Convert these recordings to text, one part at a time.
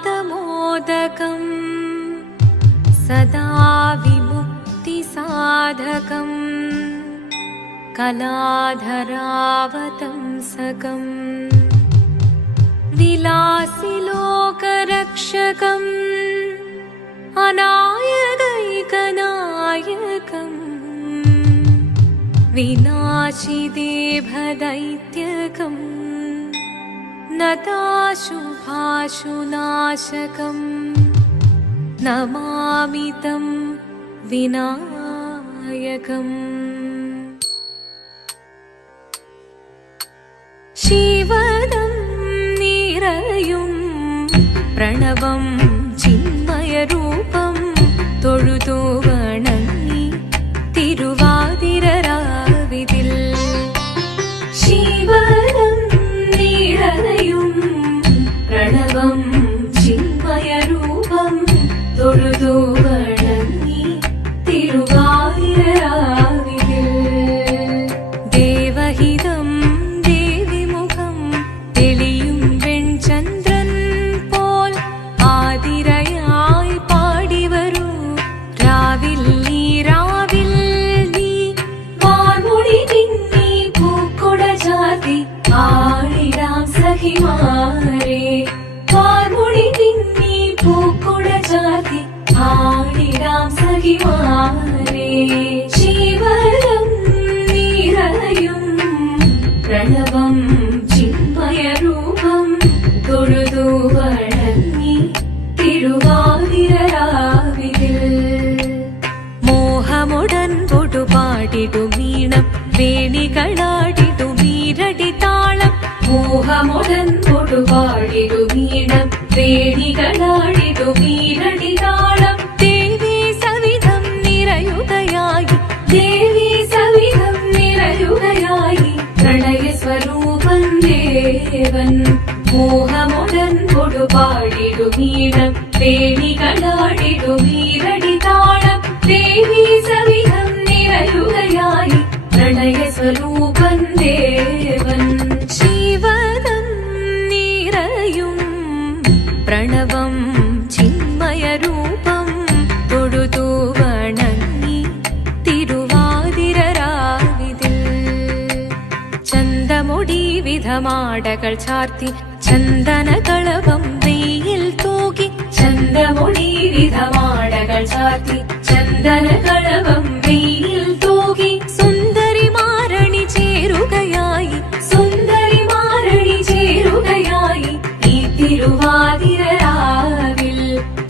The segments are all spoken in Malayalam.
करात्तमोदकं सदा विमुक्तिसाधकं कलाधरावतंसकं विलासिलोकरक्षकम् अनायकैकनायकम् विनाशिदेभदैत्यकम् नताशुभाशुनाशकम् नमामि तं विनायकम्। शिवदं निरयुं प्रणवं चिन्मयरूपं തൊഴുതു വണങ്ങി തിരുവാതിരരാവിതിൽ ശിവദം നിറയും പ്രണവം ചിന്മയരൂപം തൊഴുതു വണങ്ങി തിരുവാതിരരാവിതിൽ ദേവഹിതം ദേവിമുഖം തെളിയും വെൺചന്ദ്രൻ പോൽ ആതിരയായി പാടിവരൂ രാവിൽ നീ വാർമുടി പിന്നി പൂക്കുട ചാർത്തി ആടിടാം സഖിമാരെ വാർമുടി പിന്നി പൂക്കുട ചാർത്തി ആടിടാം സഖിമാരെ ശിവദം നിറയും പ്രണവം ചിന്മയരൂപം തൊഴുതു വണങ്ങി തിരുവാതിരരാവിതിൽ മോഹമുടൻ പൊടുപാടിടുമീണം വേണികളാടിടുമീരടി താളം മോഹമുടൻ പൊടുപാടിടുമീണം വേണികളാടിടുമീരടി താളം ദേവി സവിധം നിറയുകയായി ദേവി സവിധം നിറയുകയായി പ്രണയ സ്വരൂപൻ ദേവൻ മോഹമുടൻ പൊടുപാടിടുമീണം വേണികളാടിടുമീരടി താളം ദേവി സവിധം നിറയുകയായി പ്രണയ സ്വരൂപൻ ദേവൻ ശിവദം നിറയും പ്രണവം ചിന്മയരൂപം തൊഴുതു വണങ്ങി തിരുവാതിരരാവിതിൽ ചന്തമുടി വിധമാടകൾ ചാർത്തി ചന്ദനകളവം വെയിൽ തൂകി ചന്തമുടി വിധമാടകൾ ചാർത്തി ചന്ദനകളവം വെയിൽ തൂകി സുന്ദരിമാരണി ചേരുകയായി സുന്ദരിമാരണി ചേരുകയായി ഈ തിരുവാതിരരാവിൽ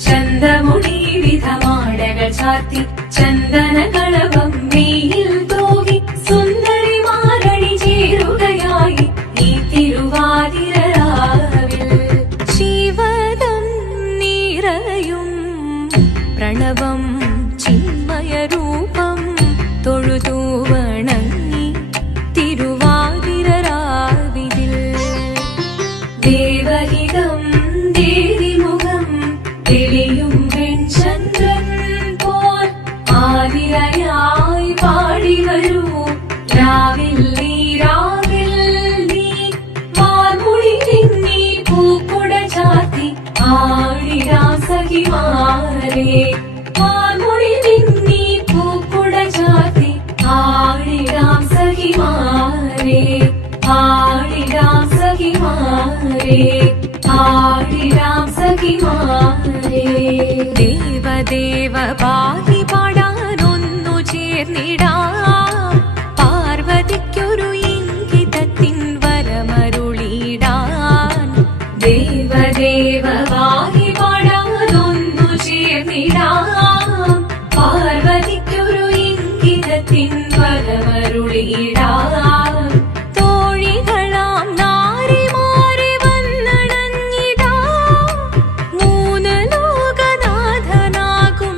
ചന്തമുടി വിധമാടകൾ ചാർത്തി ചന്ദനകളവം വെയിൽ തൂകി സുന്ദരിമാരണി ചേരുകയായി ഈ തിരുവാതിരരാവിൽ ശിവദം നിറയും പ്രണവം ചിന്മയരൂപം തൊഴുതു വണങ്ങി തിരുവാതിരരാവിതിൽ ദേവഹിതം ദേവിമുഖം തെളിയും വെൺചന്ദ്രൻ പോൽ ആതിരയായി പാടിവരൂ രാവിൽ നീ വാർമുടി പിന്നി പൂക്കുട ചാർത്തി ആടിടാം സഖിമാരെ വാർമുടി പിന്നി പൂക്കുട ചാർത്തി ആടിടാം സഖിമാരെ ആടിടാം സഖിമാരെ ആടിടാം സഖിമാരെ ദേവദേവ പാഹി പാടാനൊന്നു ചേർന്നിടാം പാർവതിക്കൊരു ഇംഗിതത്തിൻ വരമരുളിടാൻ ദേവദേവ പാഹി പാടാനൊന്നു ചേർന്നിടാം പാർവതിക്കൊരു ഇംഗിതത്തിൻ വരമരുളിടാൻ തോഴികളാം നാരിമാരെ വന്നണഞ്ഞിടാം മൂന്ന് ലോകനാഥനാകും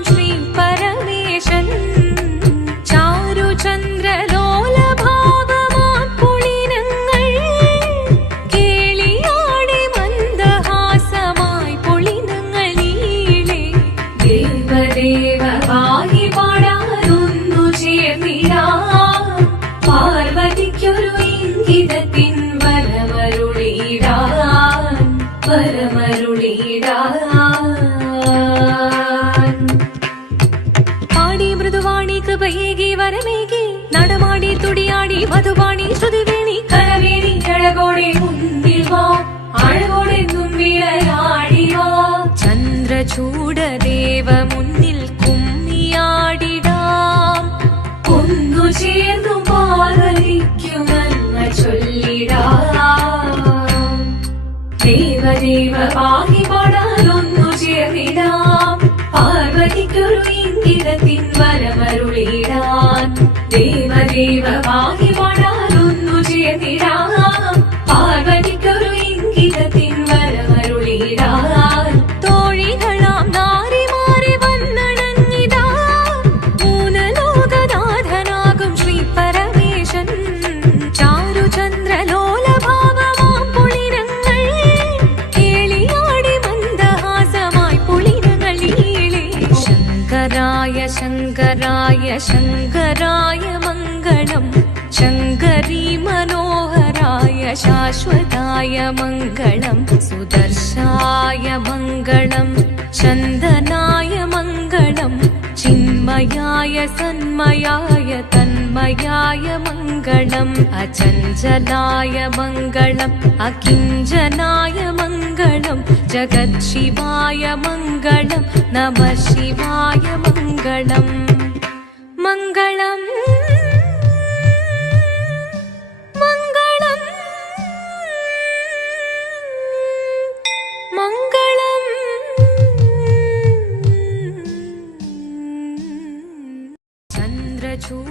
ശ്രീ പരമേശൻ ചാരുചന്ദ്രലോലഭാവമാം പുളിനങ്ങൾ കേളിയാടി മന്ദഹാസമായി പുളിന വരമരുളിടാൻ പാടി മൃദുവാണി കൃപയേകി വരമേകി നടമാടി തുടിയാടി മധുപാണി ശ്രുതിവേണി കരവേണി അഴകോടെ മുന്നിൽ വാ അഴകോടെ തുമ്പിളയാടി വാ ചന്ദ്രചൂടദേവ മുന്നിൽ കുമ്മിയാടിടാം ഒന്നു ചേർന്നു പാർവതിക്കു നന്മ ചൊല്ലിടാം ദേവദേവ പാഹി പാടാനൊന്നു ചേർന്നിടാം പാർവതിക്കൊരു ഇംഗിതത്തിൻ വരമരുളിടാൻ ദേവദേവ പാഹി പാടാനൊന്നു ചേർന്നിടാം പാർവതിക്കൊരു ഇംഗിതത്തിൻ വരമരുളിടാൻ തോഴികളാം നാരിമാരെ വന്നണഞ്ഞിതാ മൂന്നലോകനാഥനാകും ശ്രീ പരമേശൻ ചാരുചന്ദ്രലോലഭാവമാം പുളിരങ്ങൾ കേളിയാടി മന്ദഹാസമായി പുളിരങ്ങൾ ഈളേ ശങ്കരായ ശങ്കരായ ശങ്കരായ മംഗളം ശങ്കരീ മനോഹരായ ശാശ്വതായ മംഗളം സുദർശായ മംഗളം ചന്ദനായ മംഗളം ചിന്മയായ സന്മയായ തന്മയായ മംഗളം അചഞ്ചലായ മംഗളം അകിഞ്ചനായ മംഗളം ജഗത്ശിവായ മംഗളം നമഃ ശിവായ മംഗളം മംഗളം മംഗളം മംഗളം ചന്ദ്രചൂട